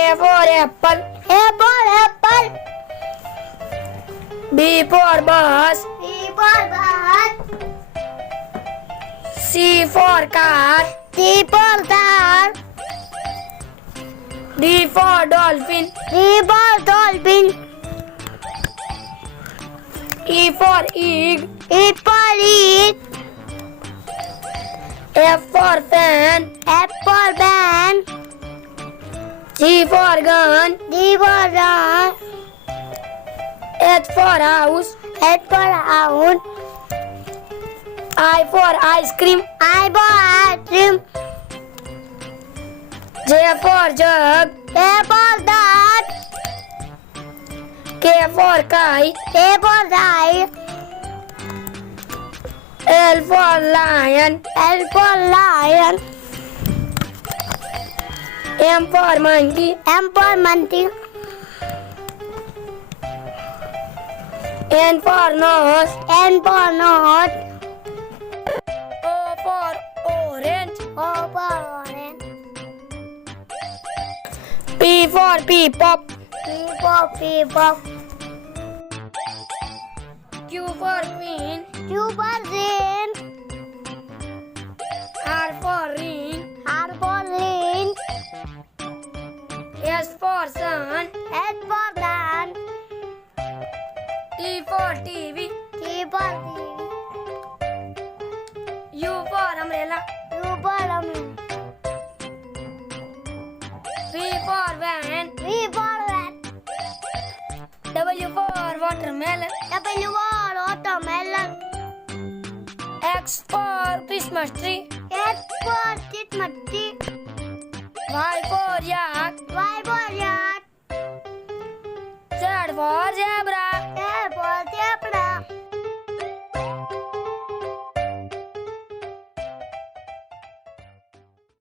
A for apple. A for apple. B for bus. B for bus. C for car. C for car. D for dolphin. D for dolphin. E for egg. E for egg. F for fan. F for fan. G for gun. G for gun. H for house. H for house. I for ice cream. I for ice cream. J for jug. K for dog. K for kite. K for kite. L for lion. L for lion. M for monkey. M for monkey. N for nose. N for nose. O for orange. O for orange. P for peacock. P for peacock. Q for queen. Q for queen. R for ring. R for ring. S for sun. S for sun. T for TV. T for TV. U for umbrella. U for umbrella. V for van. V for van. W for watermelon. W for watermelon. X for Christmas tree. X for Christmas tree. Y for yak. Y for yak. Z for zebra.